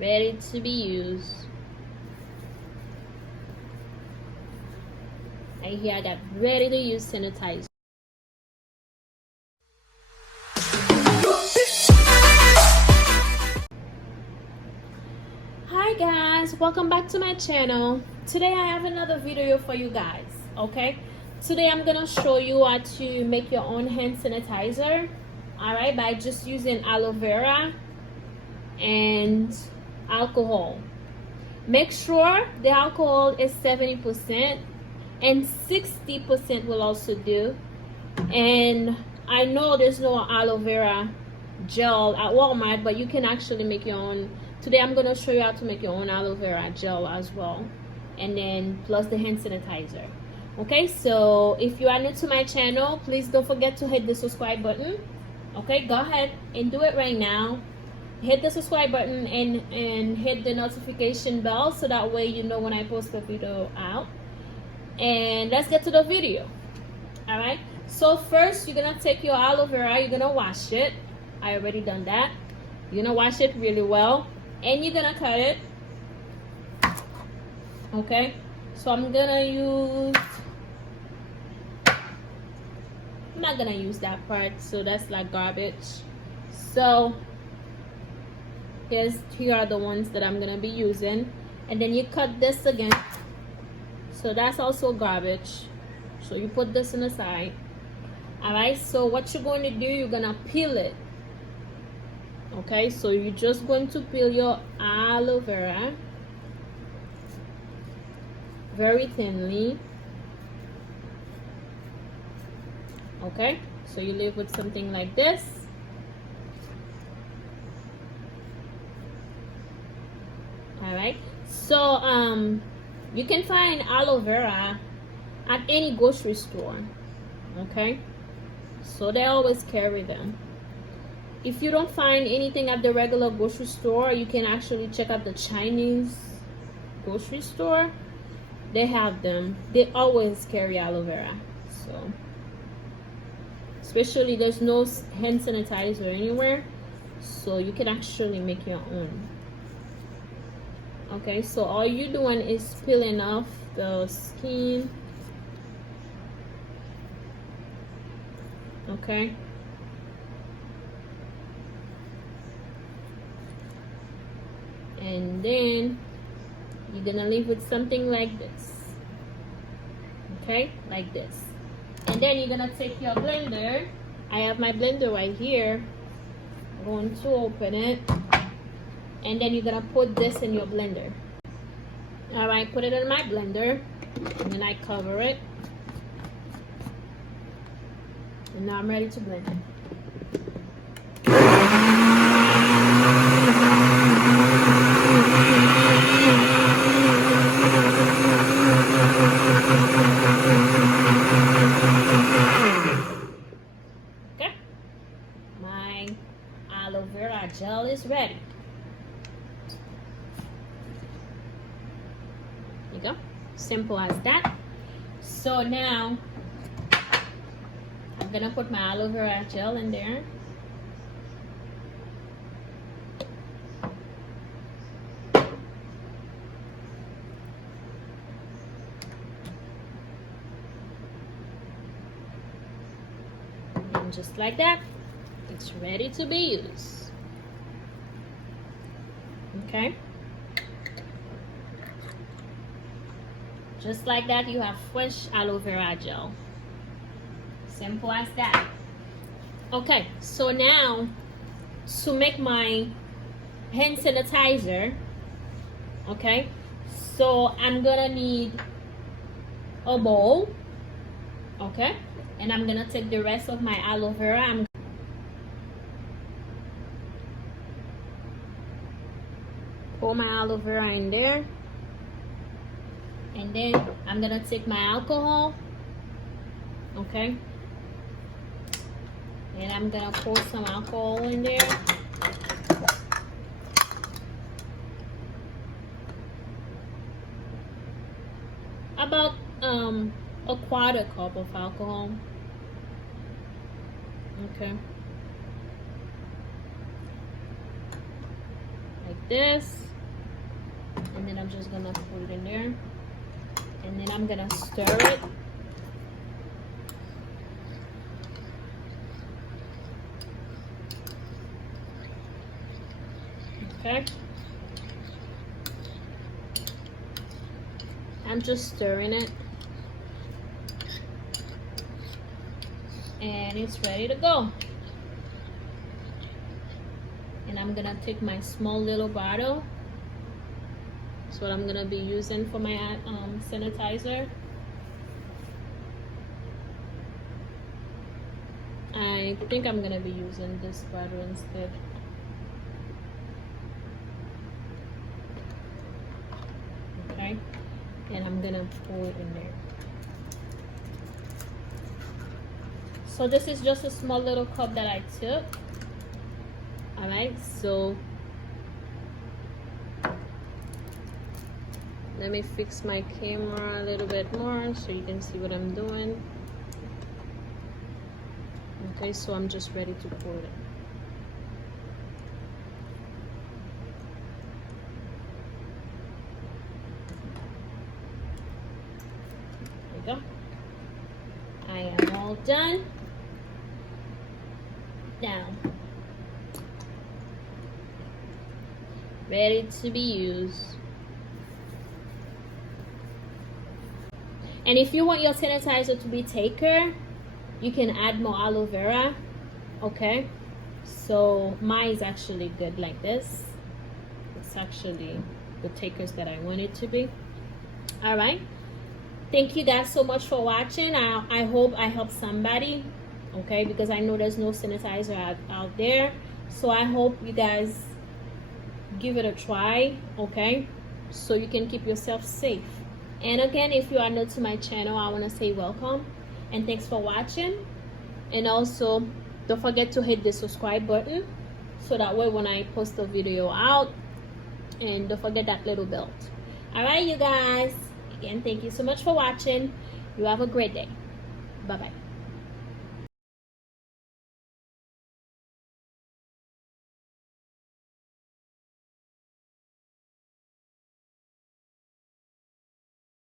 ready to be used. Right here I got ready to use sanitizer. Hi guys, welcome back to my channel. Today I have another video for you guys. Okay, today I'm gonna show you how to make your own hand sanitizer, all right, by just using aloe vera and alcohol. Make sure the alcohol is 70% and 60% will also do. And I know there's no aloe vera gel at Walmart, but you can actually make your own. Today I'm going to show you how to make your own aloe vera gel as well, and then plus the hand sanitizer. Okay, so if you are new to my channel, please don't forget to hit the subscribe button. Okay, go ahead and do it right now. Hit the subscribe button and hit the notification bell so that way you know when I post a video out. And let's get to the video. All right, so first you're gonna take your aloe vera, you're gonna wash it. I already done that. You're gonna wash it really well and you're gonna cut it. Okay, so I'm not gonna use that part, so that's like garbage. So here are the ones that I'm gonna be using, and then you cut this again, so that's also garbage, so you put this on the side. All right, so what you're going to do, you're gonna peel it. Okay, so you're just going to peel your aloe vera very thinly. Okay, so you leave with something like this. All right, so you can find aloe vera at any grocery store. Okay, so they always carry them. If you don't find anything at the regular grocery store, you can actually check out the Chinese grocery store. They have them. They always carry aloe vera. So especially there's no hand sanitizer anywhere, so you can actually make your own. Okay, so all you're doing is peeling off the skin. Okay, and then you're gonna leave with something like this. Okay, like this. And then you're gonna take your blender. I have my blender right here. I'm going to open it, and then you're gonna put this in your blender. All right, put it in my blender, and then I cover it, and now I'm ready to blend it. Okay, my aloe vera gel is ready. There you go, simple as that. So now I'm gonna put my aloe vera gel in there. And just like that, it's ready to be used. Okay, just like that, you have fresh aloe vera gel. Simple as that. Okay, so now to make my hand sanitizer, okay, so I'm gonna need a bowl. Okay, and I'm gonna take the rest of my aloe vera. Pour my aloe vera in there, and then I'm gonna take my alcohol. Okay, and I'm gonna pour some alcohol in there. About a quarter cup of alcohol. Okay, like this. I'm just gonna put it in there, and then I'm gonna stir it. Okay, I'm just stirring it, and it's ready to go. And I'm gonna take my small little bottle. That's what I'm gonna be using for my sanitizer. I think I'm gonna be using this bottle instead. Okay, and I'm gonna pour it in there. So this is just a small little cup that I took. All right, so let me fix my camera a little bit more so you can see what I'm doing. Okay, so I'm just ready to pour it. There we go. I am all done. Now, ready to be used. And if you want your sanitizer to be thicker, you can add more aloe vera. Okay, so mine is actually good like this. It's actually the thickest that I want it to be. All right, thank you guys so much for watching. I hope I helped somebody, okay, because I know there's no sanitizer out there. So I hope you guys give it a try, okay, so you can keep yourself safe. And again, if you are new to my channel, I want to say welcome and thanks for watching. And also don't forget to hit the subscribe button so that way when I post a video out, and don't forget that little bell. All right, you guys, again, thank you so much for watching. You have a great day. Bye bye.